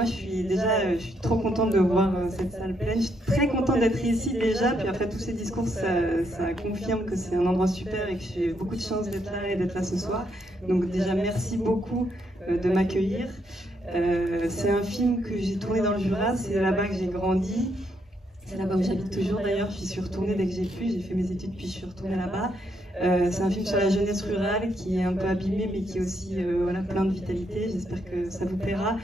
moi je suis trop contente de voir cette salle pleine. Je suis très contente d'être ici déjà. Puis après tous ces discours, ça confirme que c'est un endroit super et que j'ai beaucoup de chance d'être là et d'être là ce soir. Donc déjà merci beaucoup de m'accueillir. C'est un film que j'ai tourné dans le Jura, c'est là-bas que j'ai grandi. C'est là-bas où j'habite toujours d'ailleurs, j'y suis retournée dès que j'ai pu, j'ai fait mes études puis je suis retournée là-bas. C'est un film sur la jeunesse rurale qui est un peu abîmée mais qui est aussi voilà, plein de vitalité, j'espère que ça vous plaira.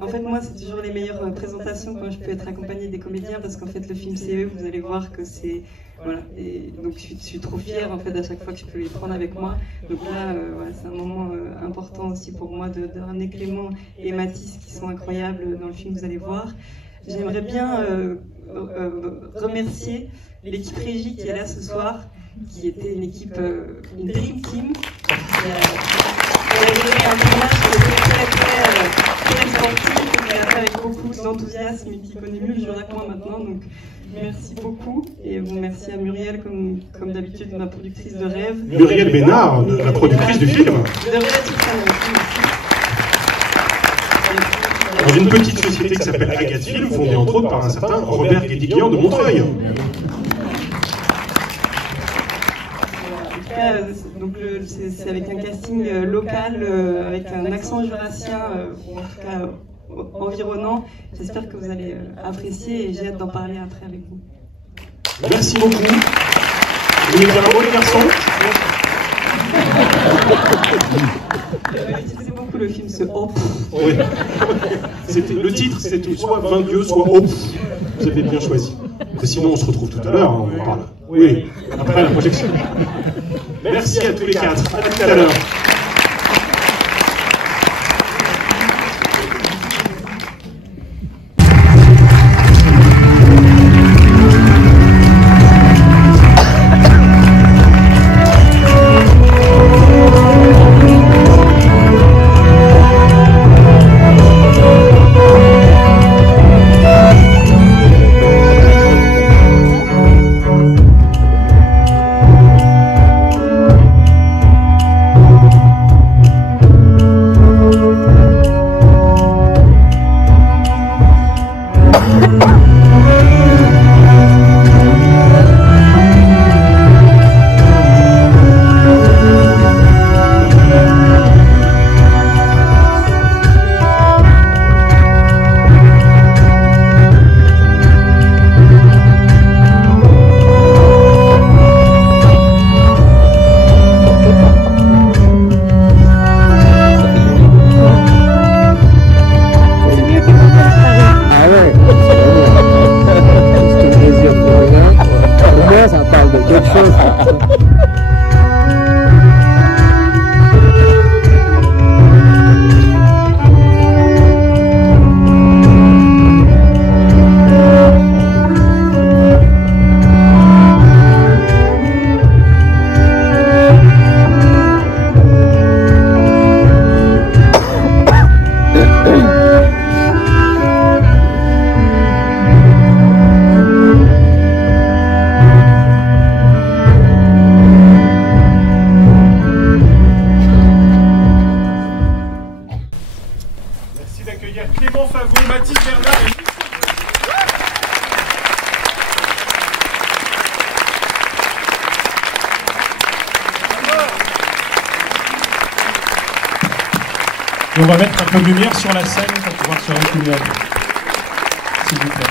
En fait moi c'est toujours les meilleures présentations quand je peux être accompagnée des comédiens parce qu'en fait le film c'est eux, vous allez voir que c'est... Voilà, et donc je suis trop fière en fait à chaque fois que je peux les prendre avec moi. Donc là, voilà, c'est un moment important aussi pour moi de ramener Clément et Mathis qui sont incroyables dans le film, vous allez voir. J'aimerais bien remercier l'équipe régie qui est là ce soir, qui était une équipe, une dream team, qui a donné un tournage qui était très sportif, qui a fait avec beaucoup d'enthousiasme et qui connaît mieux le Jura que moi maintenant. Donc merci beaucoup et bon, merci à Muriel comme d'habitude, ma productrice de rêve. Muriel Bénard, la productrice du film. Dans une petite société qui s'appelle Agathe Film, fondée entre autres par un certain Robert Guédiguian de Montreuil. Donc c'est avec un casting local, avec un accent jurassien, ou en tout cas environnant. J'espère que vous allez apprécier et j'ai hâte d'en parler après avec vous. Merci beaucoup. Vous voulez dire un mot, les garçons? J'ai utilisé beaucoup le film, ce hop. Oui. Le titre, c'était soit 20 dieux, soit hop. Vous avez bien choisi. Mais sinon, on se retrouve tout à l'heure, hein, on parle. Oui, après la projection. Merci à tous les quatre. À tout à l'heure. On va mettre un peu de lumière sur la scène pour pouvoir se retrouver, s'il vous plaît.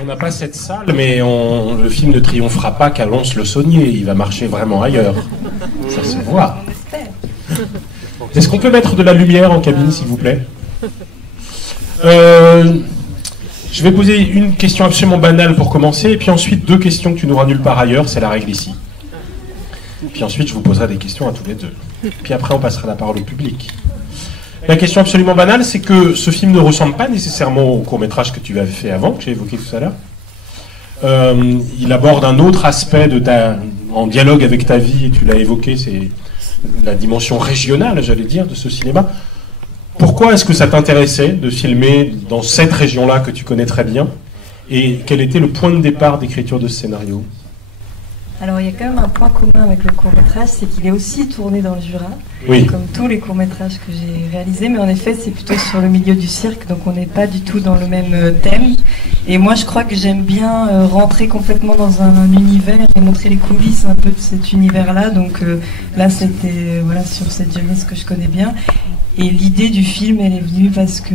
On n'a pas cette salle, mais le film ne triomphera pas qu'à Lons-le-Saunier. Il va marcher vraiment ailleurs. Ça se voit. Est-ce qu'on peut mettre de la lumière en cabine, s'il vous plaît? Je vais poser une question absolument banale pour commencer, et puis ensuite deux questions que tu n'auras nulle part ailleurs, c'est la règle ici. Puis ensuite, je vous poserai des questions à tous les deux. Puis après, on passera la parole au public. La question absolument banale, c'est que ce film ne ressemble pas nécessairement au court-métrage que tu avais fait avant, que j'ai évoqué tout à l'heure. Il aborde un autre aspect de ta... en dialogue avec ta vie, et tu l'as évoqué, c'est la dimension régionale, j'allais dire, de ce cinéma. Pourquoi est-ce que ça t'intéressait de filmer dans cette région-là que tu connais très bien? Et quel était le point de départ d'écriture de ce scénario? Alors il y a quand même un point commun avec le court-métrage, c'est qu'il est aussi tourné dans le Jura, oui, comme tous les courts-métrages que j'ai réalisés, mais en effet c'est plutôt sur le milieu du cirque, donc on n'est pas du tout dans le même thème. Et moi je crois que j'aime bien rentrer complètement dans un univers et montrer les coulisses un peu de cet univers-là, donc là c'était voilà, sur cette jeunesse que je connais bien. Et l'idée du film, elle est venue parce que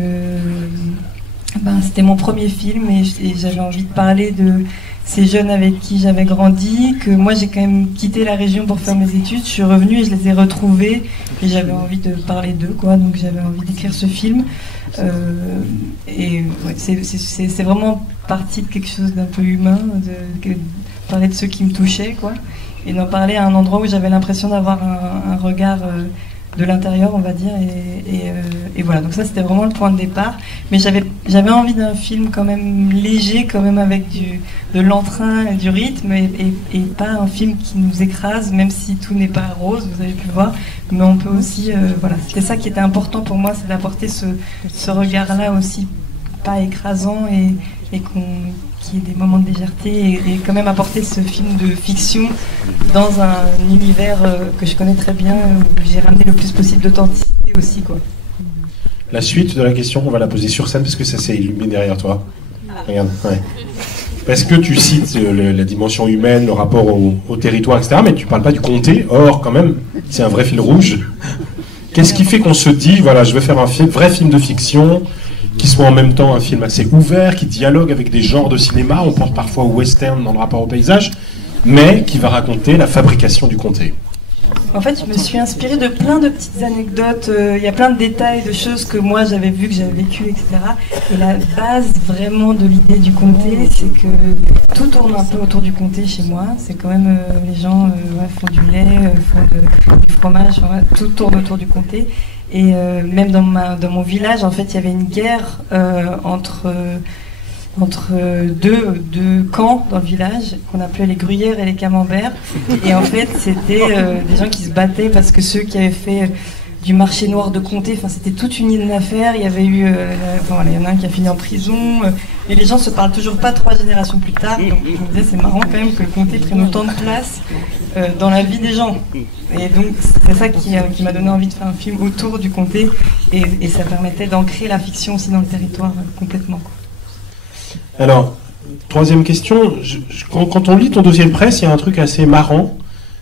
c'était mon premier film et j'avais envie de parler de ces jeunes avec qui j'avais grandi, que moi j'ai quand même quitté la région pour faire mes études, je suis revenue et je les ai retrouvés et j'avais envie de parler d'eux, quoi, donc j'avais envie d'écrire ce film. Et ouais, c'est vraiment parti de quelque chose d'un peu humain, de parler de ceux qui me touchaient, quoi, et d'en parler à un endroit où j'avais l'impression d'avoir un regard de l'intérieur, on va dire, et voilà, donc ça c'était vraiment le point de départ, mais j'avais envie d'un film quand même léger, quand même avec de l'entrain et du rythme, et pas un film qui nous écrase, même si tout n'est pas rose, vous avez pu voir, mais on peut aussi, voilà, c'était ça qui était important pour moi, c'est d'apporter ce regard-là aussi, pas écrasant, et qu'il y ait des moments de légèreté, et quand même apporter ce film de fiction dans un univers que je connais très bien, où j'ai ramené le plus possible d'authenticité aussi, quoi. La suite de la question, on va la poser sur scène parce que ça s'est illuminé derrière toi. Regarde, ouais. Parce que tu cites la dimension humaine, le rapport au territoire, etc., mais tu parles pas du comté. Or, quand même, c'est un vrai fil rouge. Qu'est-ce qui fait qu'on se dit, voilà, je veux faire un vrai film de fiction, qui soit en même temps un film assez ouvert, qui dialogue avec des genres de cinéma, on pense parfois au western dans le rapport au paysage, mais qui va raconter la fabrication du comté? En fait, je me suis inspirée de plein de petites anecdotes, il y a plein de détails, de choses que moi j'avais vues, que j'avais vécues, etc. Et la base vraiment de l'idée du comté, c'est que tout tourne un peu autour du comté chez moi. C'est quand même, les gens font du lait, font du fromage, tout tourne autour du comté. Et même dans mon village, en fait, il y avait une guerre entre deux camps dans le village, qu'on appelait les gruyères et les camemberts. Et en fait, c'était des gens qui se battaient parce que ceux qui avaient fait du marché noir de comté, enfin, c'était toute une affaire. Il y avait eu, il y en a un qui a fini en prison. Et les gens se parlent toujours pas 3 générations plus tard. Donc je me disais, c'est marrant quand même que le comté prenne autant de place dans la vie des gens. Et donc c'est ça qui m'a donné envie de faire un film autour du comté. Et ça permettait d'ancrer la fiction aussi dans le territoire complètement, quoi. Alors, troisième question, quand on lit ton dossier de presse, il y a un truc assez marrant,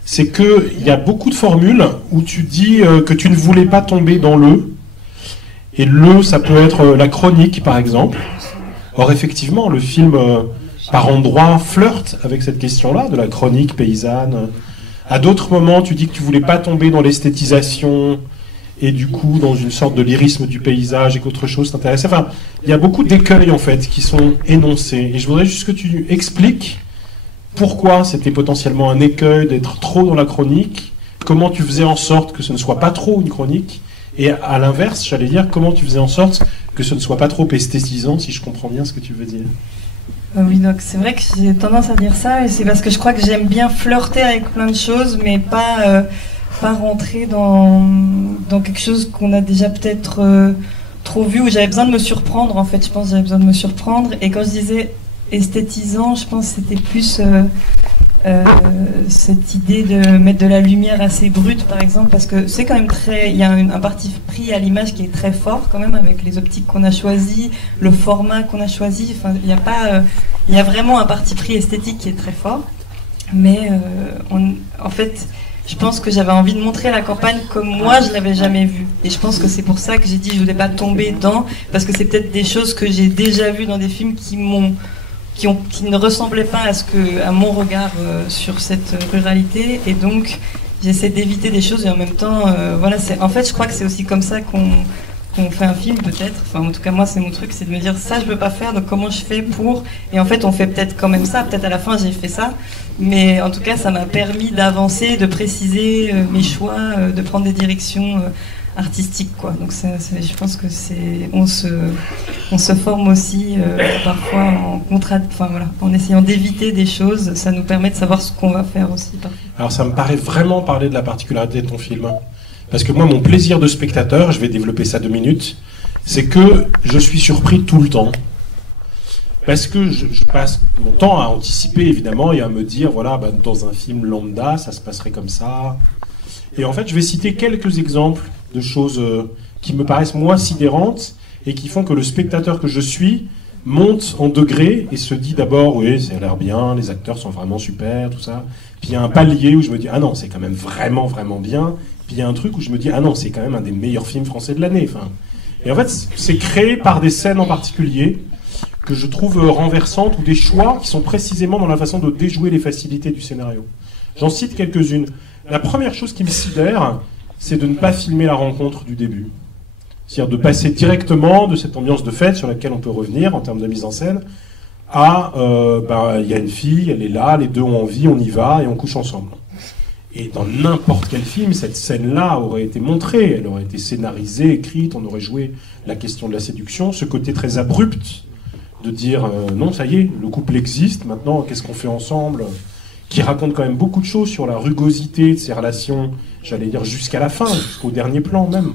c'est qu'il y a beaucoup de formules où tu dis que tu ne voulais pas tomber dans le, et le, ça peut être la chronique, par exemple. Or, effectivement, le film, par endroits, flirte avec cette question-là, de la chronique paysanne. À d'autres moments, tu dis que tu voulais pas tomber dans l'esthétisation, et du coup, dans une sorte de lyrisme du paysage et qu'autre chose t'intéresse. Enfin, il y a beaucoup d'écueils, en fait, qui sont énoncés. Et je voudrais juste que tu expliques pourquoi c'était potentiellement un écueil d'être trop dans la chronique, comment tu faisais en sorte que ce ne soit pas trop une chronique, et à l'inverse, j'allais dire, comment tu faisais en sorte que ce ne soit pas trop esthétisant, si je comprends bien ce que tu veux dire. Oui, donc c'est vrai que j'ai tendance à dire ça, et c'est parce que je crois que j'aime bien flirter avec plein de choses, mais pas rentrer dans quelque chose qu'on a déjà peut-être trop vu, où j'avais besoin de me surprendre, en fait. Je pense que j'avais besoin de me surprendre. Et quand je disais esthétisant, je pense que c'était plus cette idée de mettre de la lumière assez brute, par exemple, parce que c'est quand même il y a un parti pris à l'image qui est très fort, quand même, avec les optiques qu'on a choisies, le format qu'on a choisi. Enfin, il y a vraiment un parti pris esthétique qui est très fort. Mais en fait, je pense que j'avais envie de montrer la campagne comme moi je l'avais jamais vue. Et je pense que c'est pour ça que j'ai dit je voulais pas tomber dedans, parce que c'est peut-être des choses que j'ai déjà vues dans des films qui ne ressemblaient pas à mon regard sur cette ruralité. Et donc j'essaie d'éviter des choses, et en même temps, voilà, en fait je crois que c'est aussi comme ça qu'on fait un film, peut-être. Enfin, en tout cas, moi, c'est mon truc, c'est de me dire ça, je peux pas faire, donc comment je fais pour. Et en fait, on fait peut-être quand même ça. Peut-être à la fin, j'ai fait ça. Mais en tout cas, ça m'a permis d'avancer, de préciser mes choix, de prendre des directions artistique, quoi. Donc je pense que on se forme aussi parfois en essayant d'éviter des choses. Ça nous permet de savoir ce qu'on va faire aussi. Parfois. Alors ça me paraît vraiment parler de la particularité de ton film. Parce que moi, mon plaisir de spectateur, je vais développer ça 2 minutes, c'est que je suis surpris tout le temps. Parce que je passe mon temps à anticiper, évidemment, et à me dire, voilà, dans un film lambda, ça se passerait comme ça. Et en fait, je vais citer quelques exemples de choses qui me paraissent, moi, sidérantes, et qui font que le spectateur que je suis monte en degrés et se dit d'abord, oui, ça a l'air bien, les acteurs sont vraiment super, tout ça. Puis il y a un palier où je me dis, ah non, c'est quand même vraiment, vraiment bien. Puis il y a un truc où je me dis, ah non, c'est quand même un des meilleurs films français de l'année. Enfin, et en fait, c'est créé par des scènes en particulier que je trouve renversantes, ou des choix qui sont précisément dans la façon de déjouer les facilités du scénario. J'en cite quelques-unes. La première chose qui me sidère, c'est de ne pas filmer la rencontre du début. C'est-à-dire de passer directement de cette ambiance de fête sur laquelle on peut revenir en termes de mise en scène à y a une fille, elle est là, les deux ont envie, on y va et on couche ensemble. Et dans n'importe quel film, cette scène-là aurait été montrée, elle aurait été scénarisée, écrite, on aurait joué la question de la séduction, ce côté très abrupt de dire non, ça y est, le couple existe, maintenant qu'est-ce qu'on fait ensemble, qui raconte quand même beaucoup de choses sur la rugosité de ces relations, j'allais dire jusqu'à la fin, jusqu'au dernier plan même.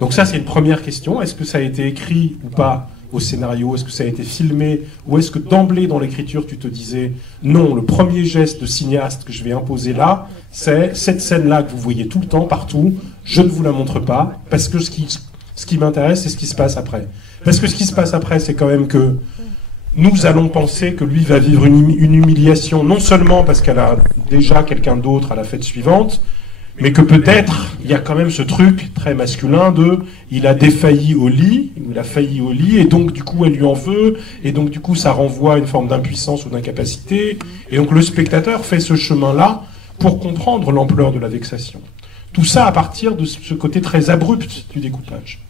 Donc ça, c'est une première question. Est-ce que ça a été écrit ou pas au scénario? Est-ce que ça a été filmé? Ou est-ce que d'emblée, dans l'écriture, tu te disais non, le premier geste de cinéaste que je vais imposer là, c'est cette scène-là que vous voyez tout le temps, partout, je ne vous la montre pas, parce que ce qui m'intéresse, c'est ce qui se passe après. Parce que ce qui se passe après, c'est quand même que nous allons penser que lui va vivre une humiliation, non seulement parce qu'elle a déjà quelqu'un d'autre à la fête suivante, mais que peut-être, il y a quand même ce truc très masculin de il a défailli au lit, il a failli au lit, et donc du coup elle lui en veut, et donc du coup ça renvoie à une forme d'impuissance ou d'incapacité, et donc le spectateur fait ce chemin-là pour comprendre l'ampleur de la vexation. Tout ça à partir de ce côté très abrupt du découpage.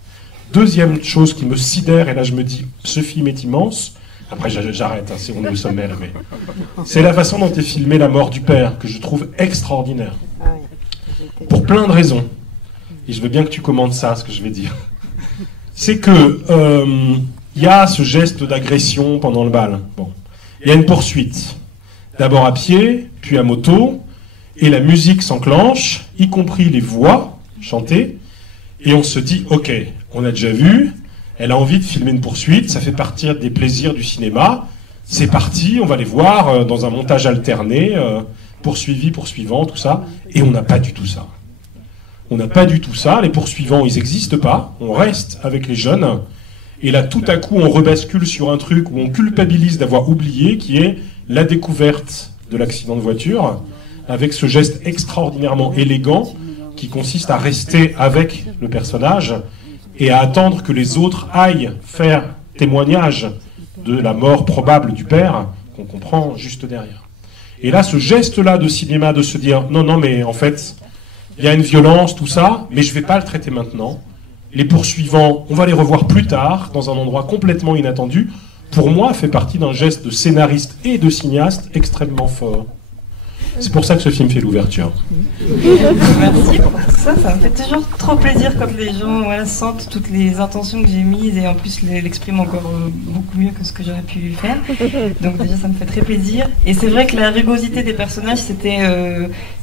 Deuxième chose qui me sidère, et là je me dis, ce film est immense, après j'arrête, hein, on est au sommet là, mais c'est la façon dont est filmée la mort du père, que je trouve extraordinaire. Pour plein de raisons. Et je veux bien que tu commentes ça, ce que je vais dire. C'est que y a ce geste d'agression pendant le bal. Bon. Il y a une poursuite. D'abord à pied, puis à moto, et la musique s'enclenche, y compris les voix chantées, et on se dit, ok, on a déjà vu, elle a envie de filmer une poursuite, ça fait partie des plaisirs du cinéma, c'est parti, on va les voir dans un montage alterné, poursuivi, poursuivant, tout ça, et on n'a pas du tout ça. On n'a pas du tout ça, les poursuivants, ils n'existent pas, on reste avec les jeunes, et là, tout à coup, on rebascule sur un truc où on culpabilise d'avoir oublié, qui est la découverte de l'accident de voiture, avec ce geste extraordinairement élégant, qui consiste à rester avec le personnage, et à attendre que les autres aillent faire témoignage de la mort probable du père, qu'on comprend juste derrière. Et là, ce geste-là de cinéma, de se dire, non, mais en fait, il y a une violence, tout ça, mais je ne vais pas le traiter maintenant. Les poursuivants, on va les revoir plus tard, dans un endroit complètement inattendu, pour moi, fait partie d'un geste de scénariste et de cinéaste extrêmement fort. C'est pour ça que ce film fait l'ouverture. Merci pour ça, ça me fait toujours trop plaisir quand les gens sentent toutes les intentions que j'ai mises et en plus l'expriment encore beaucoup mieux que ce que j'aurais pu faire. Donc déjà ça me fait très plaisir. Et c'est vrai que la rugosité des personnages c'était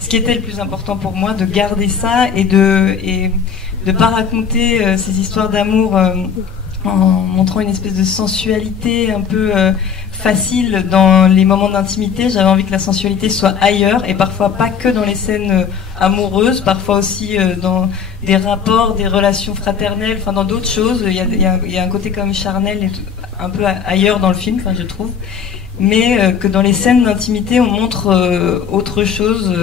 ce qui était le plus important pour moi, de garder ça et de pas raconter ces histoires d'amour en montrant une espèce de sensualité un peu facile dans les moments d'intimité. J'avais envie que la sensualité soit ailleurs et parfois pas que dans les scènes amoureuses, parfois aussi dans des rapports, des relations fraternelles, enfin dans d'autres choses. Il y a un côté comme charnel et un peu ailleurs dans le film, je trouve. Mais que dans les scènes d'intimité, on montre autre chose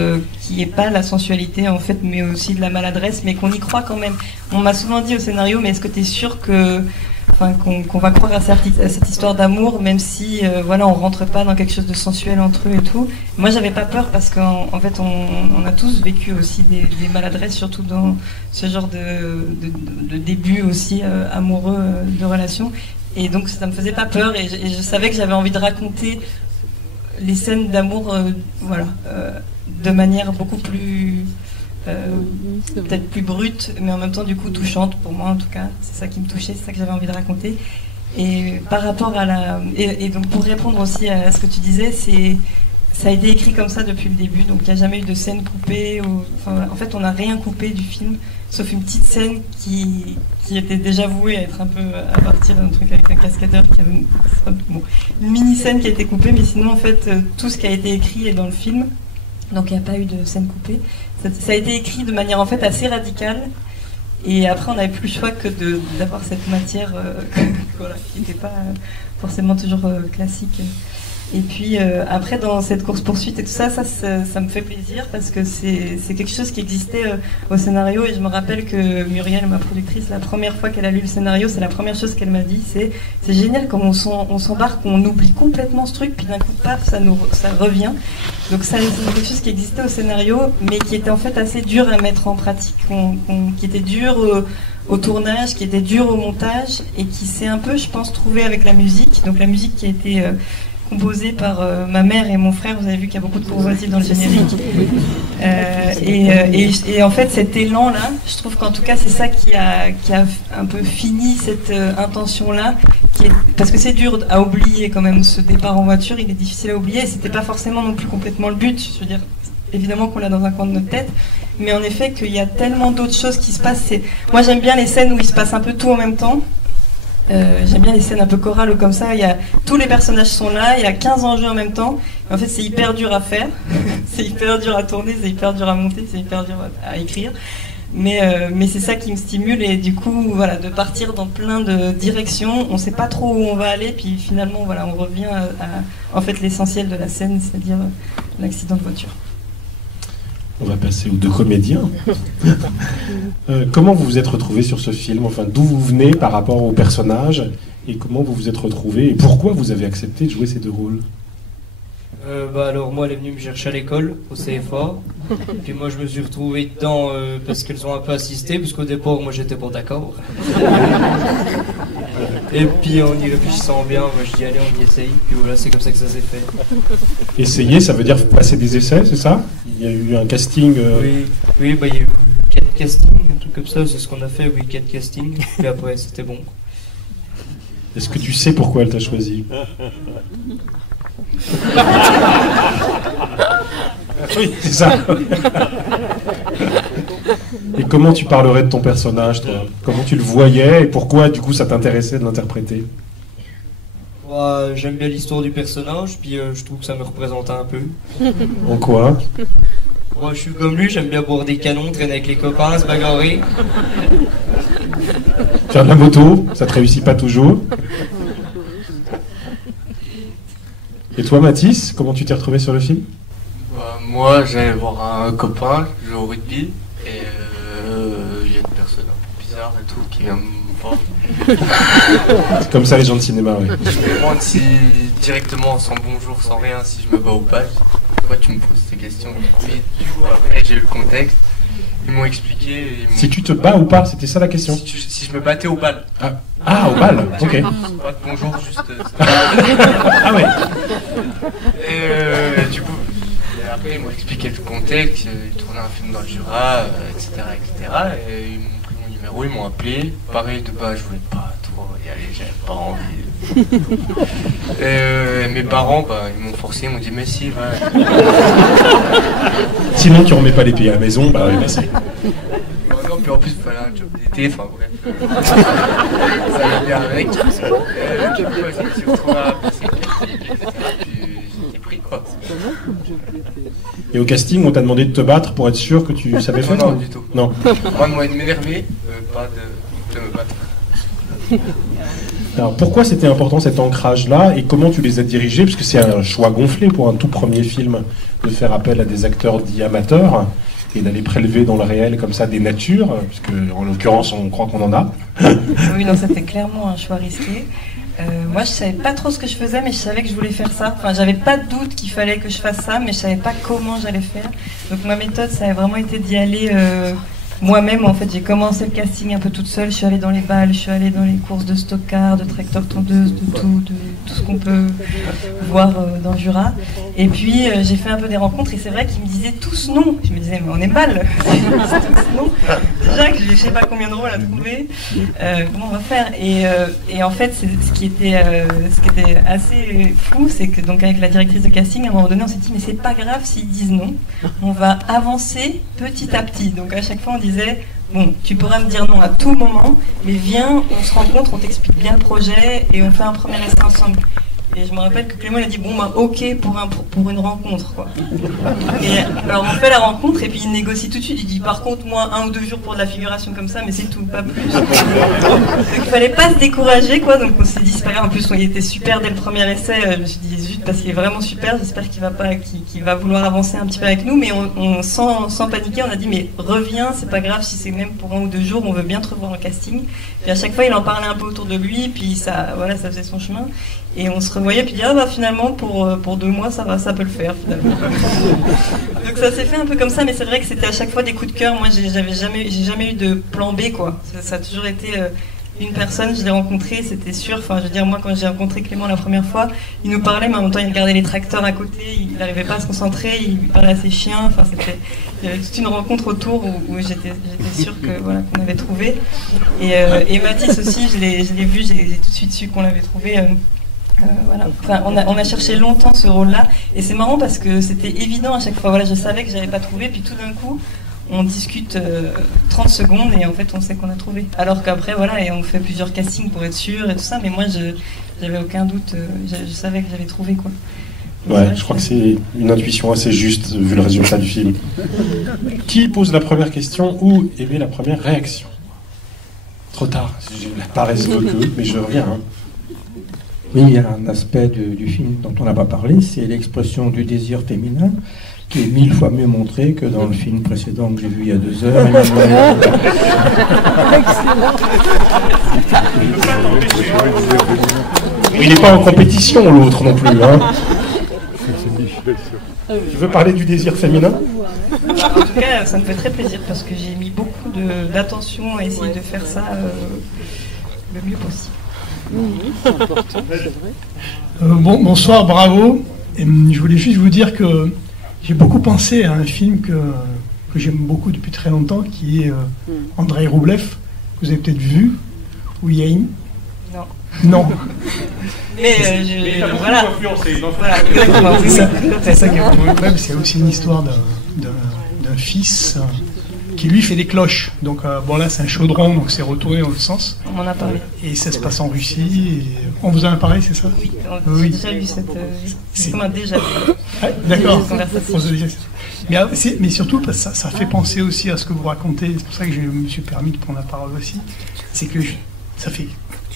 qui n'est pas la sensualité en fait, mais aussi de la maladresse, mais qu'on y croit quand même. On m'a souvent dit au scénario, mais est-ce que tu es sûr qu'on va croire à cette histoire d'amour, même si on rentre pas dans quelque chose de sensuel entre eux et tout. Moi, j'avais pas peur parce qu'en fait, on a tous vécu aussi des maladresses, surtout dans ce genre de début aussi amoureux de relation. Et donc, ça me faisait pas peur et je savais que j'avais envie de raconter les scènes d'amour, de manière beaucoup plus peut-être plus brute, mais en même temps du coup touchante pour moi en tout cas. C'est ça qui me touchait, c'est ça que j'avais envie de raconter. Et par rapport à et donc pour répondre aussi à ce que tu disais, ça a été écrit comme ça depuis le début, donc il n'y a jamais eu de scène coupée. En fait, on n'a rien coupé du film, sauf une petite scène qui était déjà vouée à être un peu à partir d'un truc avec un cascadeur qui avait une mini scène qui a été coupée, mais sinon en fait tout ce qui a été écrit est dans le film, donc il n'y a pas eu de scène coupée. Ça a été écrit de manière en fait assez radicale. Et après, on n'avait plus le choix que d'avoir cette matière voilà, qui n'était pas forcément toujours classique. Et puis après, dans cette course-poursuite et tout ça, ça me fait plaisir parce que c'est quelque chose qui existait au scénario. Et je me rappelle que Muriel, ma productrice, la première fois qu'elle a lu le scénario, c'est la première chose qu'elle m'a dit, c'est génial comme on s'embarque, on oublie complètement ce truc, puis d'un coup, paf, ça revient. Donc ça, c'est quelque chose qui existait au scénario, mais qui était en fait assez dur à mettre en pratique, qui était dur au tournage, qui était dur au montage, et qui s'est un peu, je pense, trouvé avec la musique. Donc la musique qui a été composée par ma mère et mon frère. Vous avez vu qu'il y a beaucoup de courvoisier dans le générique. Et en fait, cet élan-là, je trouve qu'en tout cas, c'est ça qui a un peu fini cette intention-là, parce que c'est dur à oublier quand même, ce départ en voiture, il est difficile à oublier, et c'était pas forcément non plus complètement le but. Je veux dire, évidemment qu'on l'a dans un coin de notre tête, mais en effet qu'il y a tellement d'autres choses qui se passent. Moi, j'aime bien les scènes où il se passe un peu tout en même temps. J'aime bien les scènes un peu chorales ou comme ça, tous les personnages sont là, il y a 15 enjeux en même temps, et en fait c'est hyper dur à faire, c'est hyper dur à tourner, c'est hyper dur à monter, c'est hyper dur à écrire, mais c'est ça qui me stimule, et du coup voilà, de partir dans plein de directions, on sait pas trop où on va aller, puis finalement voilà, on revient à en fait l'essentiel de la scène, c'est-à-dire l'accident de voiture. On va passer aux deux comédiens. Comment vous vous êtes retrouvés sur ce film? Enfin, d'où vous venez par rapport au personnage? Et comment vous vous êtes retrouvés? Et pourquoi vous avez accepté de jouer ces deux rôles? Alors moi, elle est venue me chercher à l'école, au CFA. Puis moi, je me suis retrouvé dedans parce qu'elles ont un peu assisté, parce qu'au départ, moi, j'étais pas d'accord. Et puis en y réfléchissant bien, moi, je dis allez, on y essaye. Puis voilà, c'est comme ça que ça s'est fait. Essayer, ça veut dire passer des essais, c'est ça? Il y a eu un casting Oui, il y a eu 4 castings, un truc comme ça, c'est ce qu'on a fait, oui, 4 castings. Puis après, c'était bon. Est-ce que tu sais pourquoi elle t'a choisi? Oui, c'est ça. Et comment tu parlerais de ton personnage, toi? Comment tu le voyais et pourquoi, du coup, ça t'intéressait de l'interpréter? J'aime bien l'histoire du personnage, puis je trouve que ça me représente un peu. En quoi? Moi, je suis comme lui, j'aime bien boire des canons, traîner avec les copains, se bagarrer. Faire de la moto, ça te réussit pas toujours. Et toi, Mathis, comment tu t'es retrouvé sur le film? Moi, j'allais voir un copain jouer au rugby, et il y a une personne un peu bizarre et tout qui vient me voir. C'est comme ça les gens de cinéma, oui. Je me demande si directement, sans bonjour, sans rien, si je me bats ou pas. Pourquoi tu me poses ces questions? Mais du coup, après, j'ai eu le contexte. Ils m'ont expliqué. Si tu te bats ou pas, c'était ça la question? Si je me battais au bal. Ah, au bal, ok. Pas de bonjour, juste. Ah ouais. Et du coup, après, ils m'ont expliqué le contexte. Ils tournaient un film dans le Jura, etc., etc. Et ils m'ont pris mon numéro, ils m'ont appelé. Pareil, de bas, je voulais pas trop y aller, j'avais pas envie. Et mes parents, ils m'ont forcé, ils m'ont dit, mais si, va. Sinon, tu remets pas les pieds à la maison, bah oui, merci. Non, puis en plus, il fallait un job d'été, enfin bref. Ça allait bien avec. Du coup, je me suis retrouvé à passer puis j'étais pris, quoi. Et au casting, on t'a demandé de te battre pour être sûr que tu savais faire? Non, du tout. Non. Moi, de m'énerver, pas de me battre. Alors, pourquoi c'était important cet ancrage-là et comment tu les as dirigés? Parce que c'est un choix gonflé pour un tout premier film de faire appel à des acteurs dits amateurs et d'aller prélever dans le réel comme ça des natures, parce qu'en l'occurrence, on croit qu'on en a. Oui, non, c'était clairement un choix risqué. Moi, je savais pas trop ce que je faisais, mais je savais que je voulais faire ça. Enfin, j'avais pas de doute qu'il fallait que je fasse ça, mais je savais pas comment j'allais faire. Donc ma méthode, ça a vraiment été d'y aller moi-même, en fait, j'ai commencé le casting un peu toute seule. Je suis allée dans les balles, je suis allée dans les courses de stock-car, de tracteur-tondeuse, de tout ce qu'on peut voir dans le Jura. Et puis, j'ai fait un peu des rencontres et c'est vrai qu'ils me disaient tous non. Je me disais, mais on est mal. Tous non. Déjà que je sais pas combien de rôles à trouver. Comment on va faire et en fait, ce qui était assez fou, c'est que donc avec la directrice de casting, à un moment donné, on s'est dit, mais c'est pas grave s'ils disent non. On va avancer petit à petit. Donc à chaque fois, on disait, bon, tu pourras me dire non à tout moment, mais viens, on se rencontre, on t'explique bien le projet et on fait un premier essai ensemble. Et je me rappelle que Clément il a dit bon bah ok pour une rencontre quoi. Et alors on fait la rencontre et puis il négocie tout de suite, il dit par contre moi 1 ou 2 jours pour de la figuration comme ça mais c'est tout, pas plus. Donc il fallait pas se décourager quoi, donc on s'est dit c'est pas grave, en plus il était super dès le premier essai, je me suis dit zut parce qu'il est vraiment super, j'espère qu'il va vouloir avancer un petit peu avec nous, mais on sans paniquer on a dit mais reviens, c'est pas grave si c'est même pour 1 ou 2 jours, on veut bien te revoir en casting. Et à chaque fois il en parlait un peu autour de lui, puis ça faisait son chemin. Et on se revoyait puis dit ah bah finalement pour 2 mois ça peut le faire finalement. Donc ça s'est fait un peu comme ça, mais c'est vrai que c'était à chaque fois des coups de cœur. Moi j'ai jamais eu de plan B quoi. Ça a toujours été une personne, je l'ai rencontré, c'était sûr. Enfin je veux dire moi quand j'ai rencontré Clément la première fois, il nous parlait mais en même temps il regardait les tracteurs à côté, il n'arrivait pas à se concentrer, il parlait à ses chiens. Enfin il y avait toute une rencontre autour où j'étais sûre qu'on avait trouvé. Et Mathis aussi je l'ai vu, j'ai tout de suite su qu'on l'avait trouvé. Voilà. Enfin, on a cherché longtemps ce rôle-là et c'est marrant parce que c'était évident à chaque fois. Voilà, je savais que j'avais pas trouvé, puis tout d'un coup, on discute 30 secondes et en fait, on sait qu'on a trouvé. Alors qu'après, voilà, et on fait plusieurs castings pour être sûr et tout ça, mais moi, j'avais aucun doute. Je savais que j'avais trouvé quoi. Ouais, je crois que c'est une intuition assez juste vu le résultat du film. Qui pose la première question ou émet la première réaction? Trop tard, j'ai la paresse veut que, mais je reviens. Hein. Oui, il y a un aspect du film dont on n'a pas parlé, c'est l'expression du désir féminin, qui est 1000 fois mieux montré que dans le film précédent que j'ai vu il y a 2 heures. Il n'est pas en compétition l'autre non plus. Hein. Tu veux parler du désir féminin? En tout cas, ça me fait très plaisir parce que j'ai mis beaucoup d'attention à essayer de faire ça le mieux possible. C'est important, c'est vrai. Bonsoir, bravo. Et je voulais juste vous dire que j'ai beaucoup pensé à un film que j'aime beaucoup depuis très longtemps, qui est Andrei Roublev, que vous avez peut-être vu, ou Yain. Non. Non. Mais voilà. C'est ça qui est vraiment incroyable, c'est aussi une histoire d'un fils qui lui fait des cloches. Donc bon là c'est un chaudron, donc c'est retourné dans le sens. On m'en a parlé. Et ça se passe en Russie. Et on vous en a parlé, c'est ça? Oui, on a déjà eu cette... on a déjà vu. D'accord. Mais surtout parce que ça fait penser aussi à ce que vous racontez. C'est pour ça que je me suis permis de prendre la parole aussi. C'est que ça fait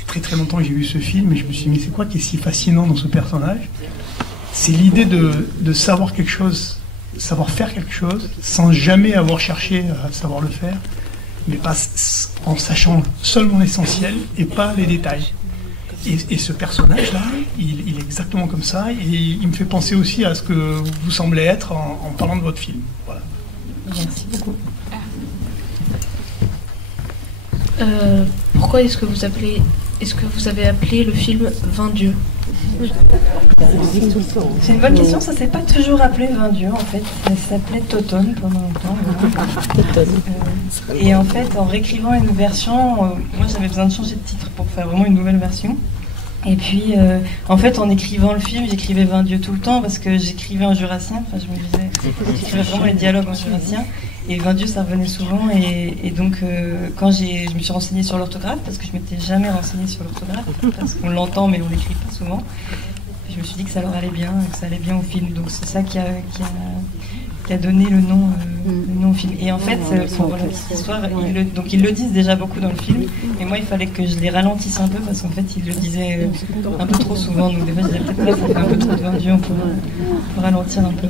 très très longtemps que j'ai vu ce film et je me suis dit mais c'est quoi qui est si fascinant dans ce personnage? C'est l'idée de savoir quelque chose, savoir faire quelque chose sans jamais avoir cherché à savoir le faire, mais pas en sachant seulement l'essentiel et pas les détails. Et ce personnage-là, il est exactement comme ça, et il me fait penser aussi à ce que vous semblez être en parlant de votre film. Voilà. Merci beaucoup. Pourquoi est-ce que vous avez appelé le film 20 dieux? C'est une bonne question, ça s'est pas toujours appelé 20 dieux en fait, ça s'appelait Toton pendant longtemps. Et en fait, en réécrivant une version, moi j'avais besoin de changer de titre pour faire vraiment une nouvelle version. Et puis, en fait, en écrivant le film, j'écrivais 20 dieux tout le temps parce que j'écrivais en jurassien, enfin je me disais, j'écrivais vraiment les dialogues en jurassien. Et 20 dieux, ça revenait souvent. Et donc, quand je me suis renseignée sur l'orthographe, parce que je m'étais jamais renseignée sur l'orthographe, parce qu'on l'entend, mais on l'écrit pas souvent. Et je me suis dit que ça leur allait bien, que ça allait bien au film. Donc, c'est ça qui a donné le nom au film. Et en fait, pour la petite histoire, ils le disent déjà beaucoup dans le film. Et moi, il fallait que je les ralentisse un peu, parce qu'en fait, ils le disaient un peu trop souvent. Donc, des fois, je disais peut-être là, ça fait un peu trop de 20 dieux, on peut ralentir un peu.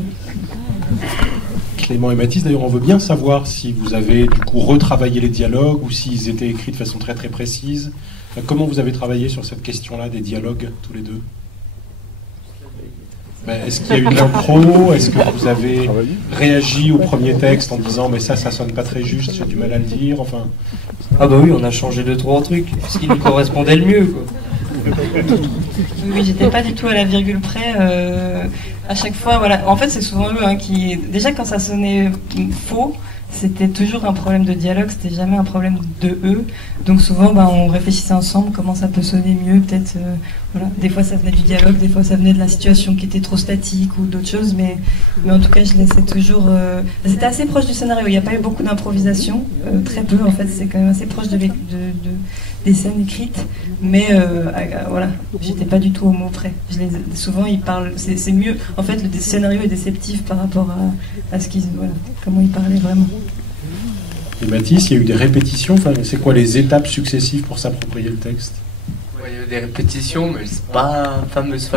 Clément et Mathis, d'ailleurs, on veut bien savoir si vous avez du coup retravaillé les dialogues ou s'ils étaient écrits de façon très très précise. Comment vous avez travaillé sur cette question-là des dialogues tous les deux? Est-ce qu'il y a eu de l'impro? Est-ce que vous avez réagi au premier texte en disant mais ça sonne pas très juste, j'ai du mal à le dire, enfin... Ah bah oui, on a changé 2-3 trucs, ce qui nous correspondait le mieux, quoi. Oui, j'étais pas du tout à la virgule près. À chaque fois, voilà. En fait, c'est souvent eux qui... Déjà, quand ça sonnait faux, c'était toujours un problème de dialogue, c'était jamais un problème de eux. Donc souvent, on réfléchissait ensemble comment ça peut sonner mieux, peut-être. Voilà. Des fois, ça venait du dialogue, des fois, ça venait de la situation qui était trop statique ou d'autres choses, mais en tout cas, je laissais toujours... C'était assez proche du scénario, il n'y a pas eu beaucoup d'improvisation, très peu, en fait, c'est quand même assez proche des scènes écrites, mais voilà, j'étais pas du tout au mot près. Souvent, ils parlent... C'est mieux, en fait, le scénario est déceptif par rapport à ce qu'ils... Voilà, comment ils parlaient vraiment. Et Mathis, il y a eu des répétitions, enfin, c'est quoi les étapes successives pour s'approprier le texte? Il y a eu des répétitions, mais c'est pas fameuse,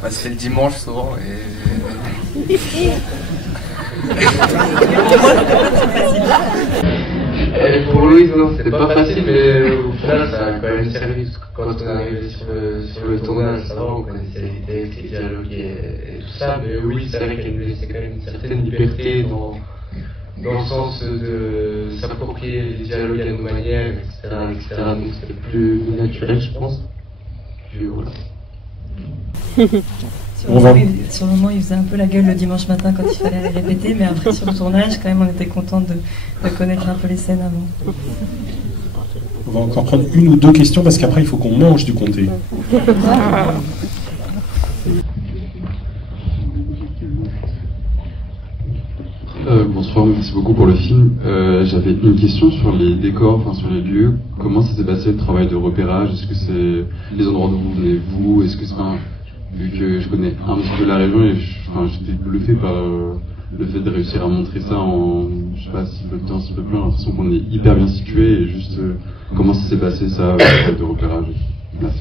parce que c'est le dimanche souvent. Et pour Louise, non, c'était pas facile, mais au final, ça a quand même servi. Quand on est arrivé sur le tournage, ça va, on connaissait les textes, les dialogues et tout ça, mais oui, c'est vrai qu'elle nous laissait quand même une certaine liberté dans le sens de s'approprier les dialogues à nos manières, etc. Donc c'était plus naturel, je pense. Puis voilà. Sur le moment, il faisait un peu la gueule le dimanche matin quand il fallait les répéter, mais après sur le tournage, quand même, on était content de connaître un peu les scènes avant. On va encore prendre une ou deux questions parce qu'après il faut qu'on mange du comté. Bonsoir, merci beaucoup pour le film. J'avais une question sur les décors, enfin sur les lieux. Comment ça s'est passé le travail de repérage? Est-ce que c'est les endroits d'où vous venez vous? Est-ce que c'est vu que je connais un petit peu la région et j'étais bluffé par le fait de réussir à montrer ça en, je sais pas, si peu de temps, si peu plus, j'ai l'impression qu'on est hyper bien situé et juste comment ça s'est passé ça, le travail de repérage? Merci.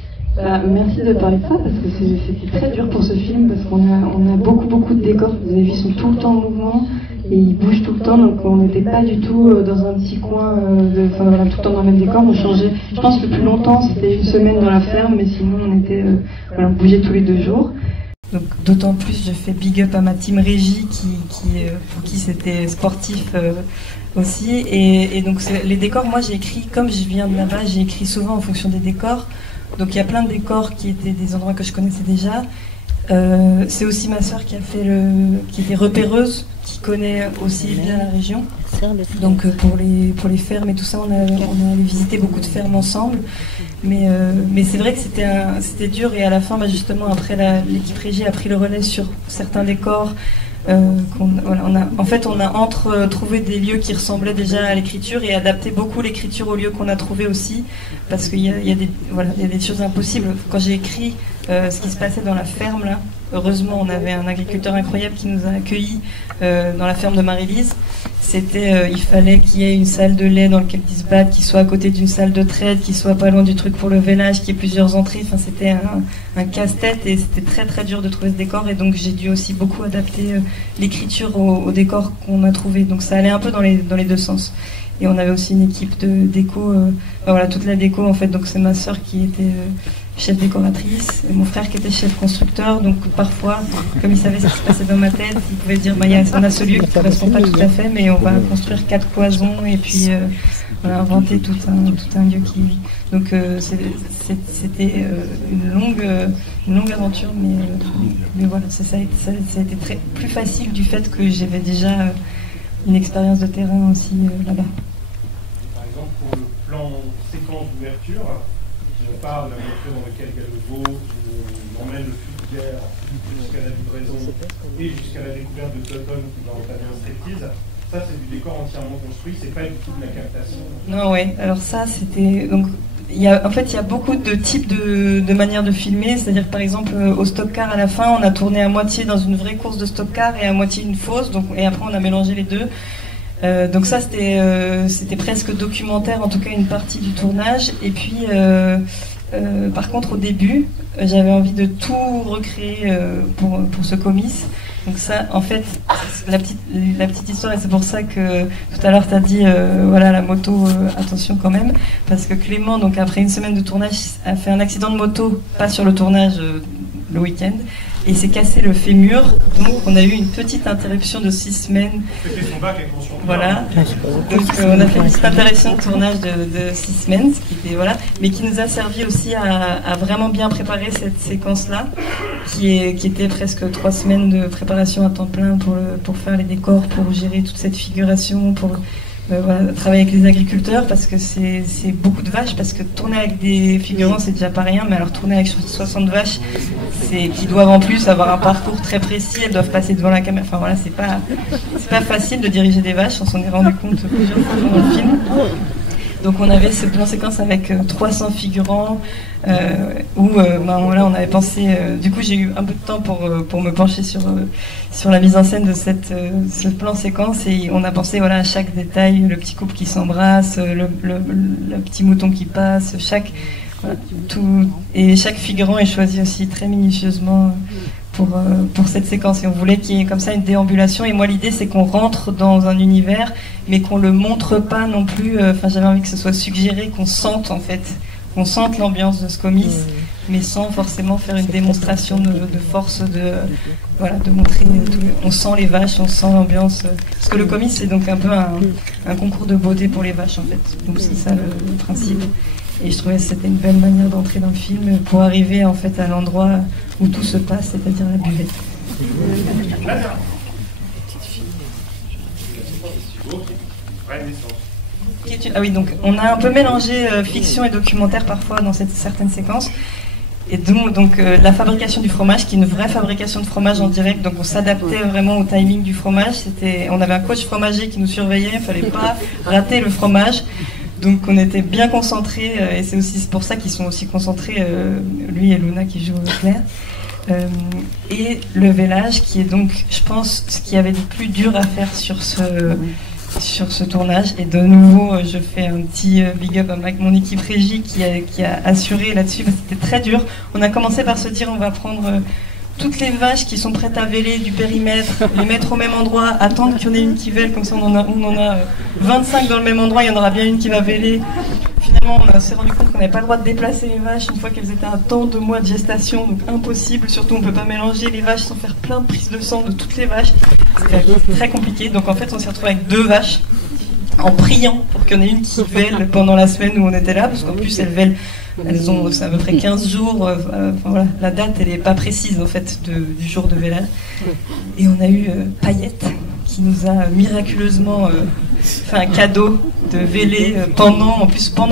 Merci de parler de ça parce que c'était très dur pour ce film parce qu'on a beaucoup de décors, vous avez vu, ils sont tout le temps en mouvement et ils bougent tout le temps, donc on n'était pas du tout dans un petit coin, tout le temps dans le même décor. On changeait, je pense, le plus longtemps c'était une semaine dans la ferme, mais sinon on bougeait tous les 2 jours. Donc d'autant plus je fais big up à ma team régie pour qui c'était sportif aussi, et donc les décors, moi j'ai écrit, comme je viens de là-bas, j'ai écrit souvent en fonction des décors. Donc il y a plein de décors qui étaient des endroits que je connaissais déjà. C'est aussi ma sœur qui était repéreuse, qui connaît aussi bien la région. Donc pour les fermes et tout ça, on allait visiter beaucoup de fermes ensemble. Mais c'est vrai que c'était dur, et à la fin, justement, après l'équipe régie a pris le relais sur certains décors. On a trouvé des lieux qui ressemblaient déjà à l'écriture et adapté beaucoup l'écriture aux lieux qu'on a trouvé aussi, parce qu'il y a des choses impossibles. Quand j'ai écrit ce qui se passait dans la ferme là, heureusement on avait un agriculteur incroyable qui nous a accueillis dans la ferme de Marie-Lise. Il fallait qu'il y ait une salle de lait dans laquelle ils se battent, qui soit à côté d'une salle de traite, qui soit pas loin du truc pour le vélage, qui ait plusieurs entrées. Enfin, c'était un casse-tête et c'était très très dur de trouver ce décor, et donc j'ai dû aussi beaucoup adapter l'écriture au décor qu'on a trouvé. Donc ça allait un peu dans les 2 sens. Et on avait aussi une équipe de déco, toute la déco en fait. Donc c'est ma sœur qui était chef décoratrice et mon frère qui était chef constructeur. Donc parfois, comme il savait ce qui se passait dans ma tête, il pouvait dire on a ce lieu qui ne correspond pas tout à fait, mais on va construire 4 cloisons et puis inventer tout un lieu qui... Donc c'était une longue aventure, mais voilà, ça a été plus facile du fait que j'avais déjà une expérience de terrain aussi là-bas. Par exemple, pour le plan séquence d'ouverture, on parle de la voiture dans laquelle il y a le veau, on emmène le fût de bière jusqu'à la livraison et jusqu'à la découverte de Toton qui va entamer un striptease. Ça, c'est du décor entièrement construit, c'est pas du tout de la captation. Non, ouais, alors ça, c'était... Donc, il y a beaucoup de types de manières de filmer, c'est-à-dire par exemple au stock car à la fin, on a tourné à moitié dans une vraie course de stock car et à moitié une fausse, et après on a mélangé les deux. Donc ça c'était presque documentaire, en tout cas une partie du tournage. Et puis par contre au début j'avais envie de tout recréer pour ce comice. Donc ça, en fait, la petite histoire, et c'est pour ça que tout à l'heure tu as dit la moto, attention quand même, parce que Clément, donc après une semaine de tournage, a fait un accident de moto, pas sur le tournage le week-end, et s'est cassé le fémur. Donc on a eu une petite interruption de 6 semaines. Voilà. Donc on a fait une petite interruption de tournage de 6 semaines, ce qui était, voilà, mais qui nous a servi aussi à vraiment bien préparer cette séquence-là, qui était presque 3 semaines de préparation à temps plein pour faire les décors, pour gérer toute cette figuration, pour voilà, travailler avec les agriculteurs, parce que c'est beaucoup de vaches, parce que tourner avec des figurants c'est déjà pas rien, mais alors tourner avec 60 vaches, qui doivent en plus avoir un parcours très précis, elles doivent passer devant la caméra, enfin voilà, c'est pas facile de diriger des vaches, on s'en est rendu compte plusieurs fois dans le film. Donc on avait ce plan séquence avec 300 figurants, où voilà, on avait pensé, du coup j'ai eu un peu de temps pour me pencher sur la mise en scène de ce plan séquence, et on a pensé, voilà, à chaque détail, le petit couple qui s'embrasse, le petit mouton qui passe, voilà, et chaque figurant est choisi aussi très minutieusement pour cette séquence, et on voulait qu'il y ait comme ça une déambulation. Et moi l'idée c'est qu'on rentre dans un univers mais qu'on le montre pas non plus, j'avais envie que ce soit suggéré, qu'on sente l'ambiance de ce comice, mais sans forcément faire une démonstration de force, de montrer on sent les vaches, on sent l'ambiance, parce que le comice c'est donc un peu un concours de beauté pour les vaches en fait, donc c'est ça le principe. Et je trouvais que c'était une belle manière d'entrer dans le film pour arriver en fait à l'endroit où tout se passe, c'est-à-dire la buvette. Ah oui, donc on a un peu mélangé fiction et documentaire parfois dans certaines séquences. Et donc la fabrication du fromage, qui est une vraie fabrication de fromage en direct, donc on s'adaptait vraiment au timing du fromage. On avait un coach fromager qui nous surveillait, il ne fallait pas rater le fromage. Donc on était bien concentrés, et c'est aussi pour ça qu'ils sont aussi concentrés, lui et Luna qui jouent Claire. Et le vélage, qui est donc, je pense, ce qu'il y avait de plus dur à faire sur ce tournage. Et de nouveau, je fais un petit big up avec mon équipe régie qui a assuré là-dessus, parce que c'était très dur. On a commencé par se dire, on va prendre toutes les vaches qui sont prêtes à véler du périmètre, les mettre au même endroit, attendre qu'il y en ait une qui vèle, comme ça on en a 25 dans le même endroit, il y en aura bien une qui va véler. Finalement, on s'est rendu compte qu'on n'avait pas le droit de déplacer les vaches une fois qu'elles étaient à tant de mois de gestation, donc impossible. Surtout, on ne peut pas mélanger les vaches sans faire plein de prises de sang de toutes les vaches. C'était très compliqué. Donc en fait, on s'est retrouvé avec 2 vaches, en priant pour qu'il y en ait une qui vèle pendant la semaine où on était là, parce qu'en plus, elles ont à peu près 15 jours, voilà, la date elle n'est pas précise en fait du jour de vélage. Et on a eu Paillette qui nous a miraculeusement fait un cadeau de véler pendant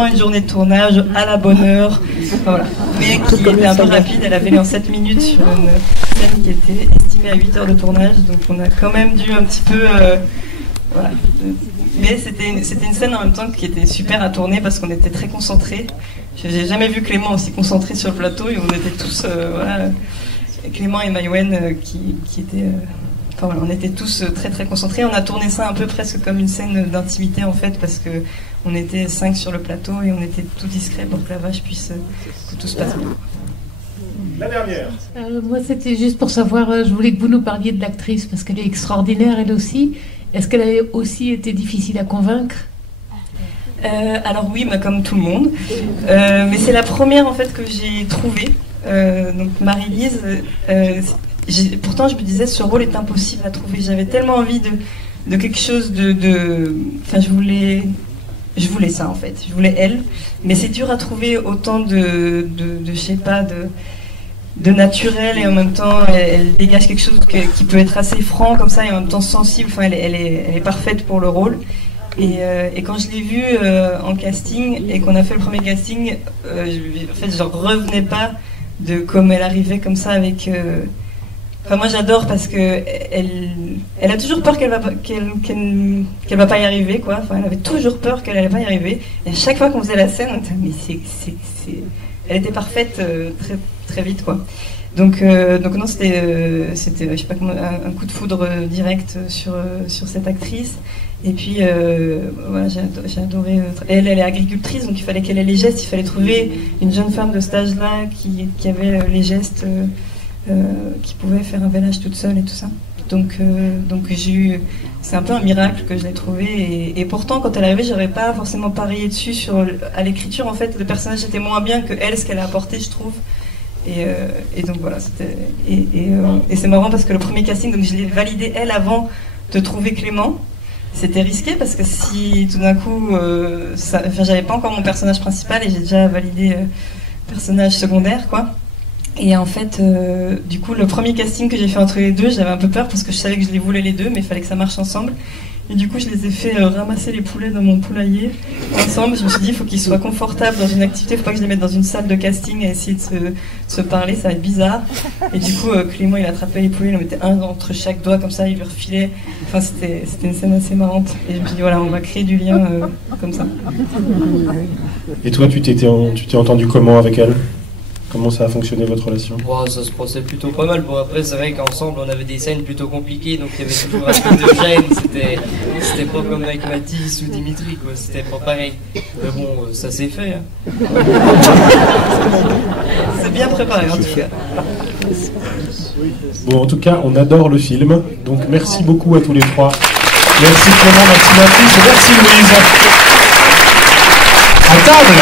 une journée de tournage à la bonne heure, voilà. Mais qui était un peu rapide, elle a vélé en 7 minutes sur une scène qui était estimée à 8 heures de tournage, donc on a quand même dû un petit peu voilà. Mais c'était une scène en même temps qui était super à tourner parce qu'on était très concentrés. Je n'ai jamais vu Clément aussi concentré sur le plateau, et on était tous, voilà, Clément et Maïwen qui étaient, voilà, on était tous très très concentrés. On a tourné ça un peu presque comme une scène d'intimité en fait, parce que on était 5 sur le plateau et on était tout discret pour que la vache puisse, que tout se passe bien. La dernière. Moi c'était juste pour savoir, je voulais que vous nous parliez de l'actrice parce qu'elle est extraordinaire elle aussi. Est-ce qu'elle a aussi été difficile à convaincre? Alors oui, comme tout le monde, mais c'est la première en fait que j'ai trouvée. Donc Marie-Lise, pourtant je me disais ce rôle est impossible à trouver. J'avais tellement envie de quelque chose enfin je voulais ça en fait. Je voulais elle, mais c'est dur à trouver autant de je sais pas de naturel, et en même temps elle dégage quelque chose qui peut être assez franc comme ça et en même temps sensible. Enfin elle est parfaite pour le rôle. Et quand je l'ai vue en casting et qu'on a fait le premier casting, en fait, je revenais pas de comme elle arrivait comme ça avec. Enfin, moi, j'adore parce que elle a toujours peur qu'elle va pas y arriver, quoi. Enfin, elle avait toujours peur qu'elle allait pas y arriver. Et à chaque fois qu'on faisait la scène, on disait, mais elle était parfaite très très vite, quoi. Donc non, c'était je sais pas comment, un coup de foudre direct sur cette actrice. Et puis voilà, j'ai adoré. Elle est agricultrice, donc il fallait qu'elle ait les gestes. Il fallait trouver une jeune femme de cet âge-là qui avait les gestes, qui pouvait faire un vélage toute seule et tout ça. Donc j'ai eu, c'est un peu un miracle que je l'ai trouvée. Et pourtant, quand elle est arrivée, j'avais pas forcément parié dessus à l'écriture. En fait, le personnage était moins bien que elle, ce qu'elle a apporté, je trouve. Et donc voilà, et c'est marrant parce que le premier casting, donc je l'ai validé elle avant de trouver Clément. C'était risqué parce que si tout d'un coup, j'avais pas encore mon personnage principal et j'ai déjà validé personnage secondaire, quoi. Et en fait, du coup, le premier casting que j'ai fait entre les deux, j'avais un peu peur parce que je savais que je les voulais les deux, mais il fallait que ça marche ensemble. Et du coup, je les ai fait ramasser les poulets dans mon poulailler ensemble. Je me suis dit, il faut qu'ils soient confortables dans une activité. Il ne faut pas que je les mette dans une salle de casting et essayer de se parler, ça va être bizarre. Et du coup, Clément, il attrapait les poulets, il en mettait un entre chaque doigt, comme ça, il lui refilait. Enfin, c'était une scène assez marrante. Et je me suis dit, voilà, on va créer du lien comme ça. Et toi, tu t'es entendu comment avec elle? Comment ça a fonctionné votre relation? Wow, ça se passait plutôt pas mal. Bon, après, c'est vrai qu'ensemble, on avait des scènes plutôt compliquées, donc il y avait toujours un peu de gêne. C'était pas comme avec Mathis ou Dimitri, quoi. C'était pas pareil. Mais bon, ça s'est fait. Hein. C'est bien préparé, en tout cas. Bon, en tout cas, on adore le film. Donc, merci beaucoup à tous les trois. Merci Clément, merci Mathis et merci Louise. À table!